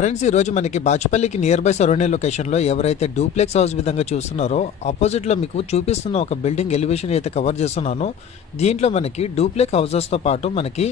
Friends, ఈరోజు మనకి బాచుపల్లికి near by surrounding లొకేషన్లో ఎవరైతే డూప్లెక్స్ హౌస్ విధంగా చూస్తున్నారో ఆపోజిట్లో మీకు చూపిస్తున్న ఒక బిల్డింగ్ ఎలివేషన్ అయితే కవర్ చేస్తున్నాను. దీంట్లో మనకి డూప్లెక్స్ హౌసెస్తో పాటు మనకి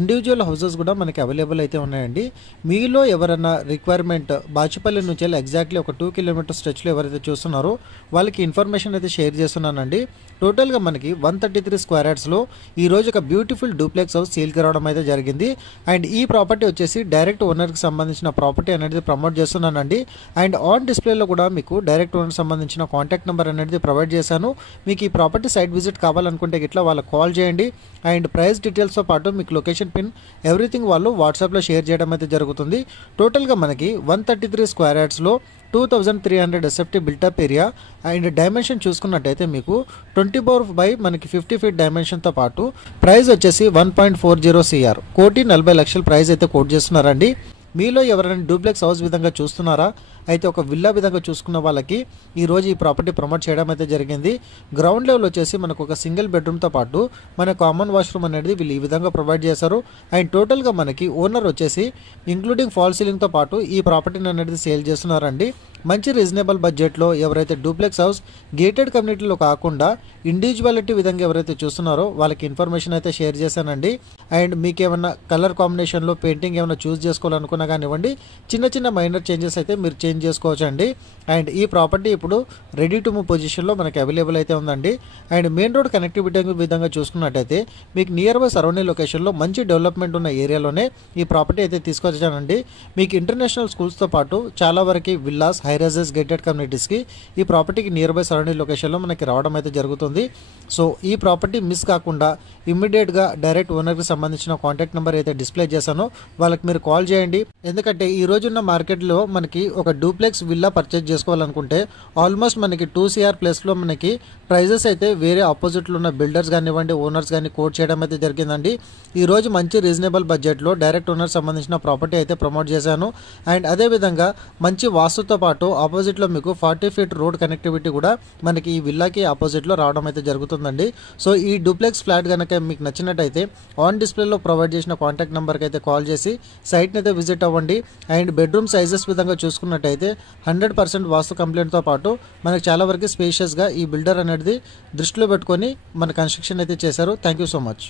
ఇండివిజువల్ హౌసెస్ కూడా మనకి అవైలబుల్ అయితే ఉన్నాయండి. మీలో ఎవరైనా రిక్వైర్మెంట్ బాచుపల్లి నుంచి ఎగ్జాక్ట్లీ ఒక 2 కిలోమీటర్ స్ట్రెచ్లో ఎవరైతే చూస్తున్నారో వాళ్ళకి ఇన్ఫర్మేషన్ అయితే షేర్ చేస్తున్నానండి. టోటల్గా మనకి 133 స్క్వేర్ యార్డ్స్లో ఈరోజు ఒక బ్యూటిఫుల్ డూప్లెక్స్ హౌస్ సేల్కి రావడం అయితే జరిగింది. అండ్ ఈ ప్రాపర్టీ వచ్చేసి డైరెక్ట్ ఓనర్కి సంబంధించిన ప్రాపర్టీ అనేది ప్రమోట్ చేస్తున్నానండి. అండ్ ఆన్ డిస్ప్లేలో కూడా మీకు డైరెక్ట్ ఓనర్ సంబంధించిన కాంటాక్ట్ నెంబర్ అనేది ప్రొవైడ్ చేశాను. మీకు ఈ ప్రాపర్టీ సైట్ విజిట్ కావాలనుకుంటే ఇట్లా వాళ్ళకి కాల్ చేయండి. అండ్ ప్రైస్ డీటెయిల్స్తో పాటు మీకు లొకేషన్ పిన్ ఎవ్రీథింగ్ వాళ్ళు వాట్సాప్లో షేర్ చేయడం అయితే జరుగుతుంది. టోటల్గా మనకి 133 స్క్వేర్ యార్డ్స్లో 2300 SFT built up area and dimension చూసుకున్నట్టయితే మీకు 24 బై మనకి 50 ఫీట్ డైమెన్షన్తో పాటు ప్రైస్ వచ్చేసి 1.40 CR 1,40,00,000 ప్రైస్ అయితే కోట్ చేస్తున్నారండి. మీలో ఎవరైనా డూప్లెక్స్ హౌస్ విధంగా చూస్తున్నారా? అయితే ఒక విల్లా విధంగా చూసుకున్న వాళ్ళకి ఈరోజు ఈ ప్రాపర్టీ ప్రమోట్ చేయడం అయితే జరిగింది. గ్రౌండ్ లెవెల్ వచ్చేసి మనకు ఒక సింగిల్ బెడ్రూమ్తో పాటు మన కామన్ వాష్రూమ్ అనేది వీళ్ళు ఈ విధంగా ప్రొవైడ్ చేశారు. అండ్ టోటల్గా మనకి ఓనర్ వచ్చేసి ఇంక్లూడింగ్ ఫాల్ సీలింగ్తో పాటు ఈ ప్రాపర్టీని అనేది సేల్ చేస్తున్నారండి. మంచి రీజనబుల్ బడ్జెట్లో ఎవరైతే డూప్లెక్స్ హౌస్ గేటెడ్ కమ్యూనిటీలో కాకుండా ఇండివిజువాలిటీ విధంగా ఎవరైతే చూస్తున్నారో వాళ్ళకి ఇన్ఫర్మేషన్ అయితే షేర్ చేశానండి. అండ్ మీకు ఏమైనా కలర్ కాంబినేషన్లో పెయింటింగ్ ఏమైనా చూస్ చేసుకోవాలనుకున్నా కానివ్వండి, చిన్న చిన్న మైనర్ చేంజెస్ అయితే మీరు చేంజ్ చేసుకోవచ్చు అండి. అండ్ ఈ ప్రాపర్టీ ఇప్పుడు రెడీ టు మూవ్ పొజిషన్లో మనకి అవైలబుల్ అయితే ఉందండి. అండ్ మెయిన్ రోడ్ కనెక్టివిటీ విధంగా చూసుకున్నట్టయితే మీకు నియర్ బై సరౌండింగ్ లొకేషన్లో మంచి డెవలప్మెంట్ ఉన్న ఏరియాలోనే ఈ ప్రాపర్టీ అయితే తీసుకొచ్చానండి. మీకు ఇంటర్నేషనల్ స్కూల్స్తో పాటు చాలా వరకు విల్లాస్ హైరైజెస్ గేటెడ్ కమ్యూనిటీస్కి ఈ ప్రాపర్టీకి నియర్ బై సరౌండింగ్ లొకేషన్లో మనకి రావడం అయితే జరుగుతుంది. సో ఈ ప్రాపర్టీ మిస్ కాకుండా ఇమ్మీడియట్గా డైరెక్ట్ ఓనర్కి సంబంధించిన కాంటాక్ట్ నెంబర్ అయితే డిస్ప్లే చేశానో వాళ్ళకి మీరు కాల్ చేయండి. ఎందుకంటే ఈ రోజున్న మార్కెట్లో మనకి ఒక డూప్లెక్స్ విల్లా పర్చేజ్ చేసుకోవాలనుకుంటే ఆల్మోస్ట్ మనకి 2 CR ప్లేస్లో మనకి ప్రైజెస్ అయితే వేరే ఆపోజిట్లో ఉన్న బిల్డర్స్ కానివ్వండి, ఓనర్స్ కానీ కోట్ చేయడం అయితే జరిగిందండి. ఈరోజు మంచి రీజనబుల్ బడ్జెట్లో డైరెక్ట్ ఓనర్ సంబంధించిన ప్రాపర్టీ అయితే ప్రమోట్ చేశాను. అండ్ అదేవిధంగా మంచి వాస్తుతో పాటు ఆపోజిట్లో మీకు 40 ఫీట్ రోడ్ కనెక్టివిటీ కూడా మనకి ఈ విల్లాకి ఆపోజిట్లో రావడం అయితే జరుగుతుందండి. సో ఈ డూప్లెక్స్ ఫ్లాట్ కనుక మీకు నచ్చినట్టయితే ఆన్ డిస్ప్లేలో ప్రొవైడ్ చేసిన కాంటాక్ట్ నెంబర్కి అయితే కాల్ చేసి సైట్ని అయితే విజిట్ అవ్వండి. అండ్ బెడ్రూమ్ సైజెస్ విధంగా చూసుకున్నట్టయితే 100% వాస్తు కంప్లైంట్తో పాటు మనకు చాలా వరకు స్పేషియస్గా ఈ బిల్డర్ అనేది దృష్టిలో పెట్టుకొని మన కన్స్ట్రక్షన్ అయితే చేశారు. Thank you so much.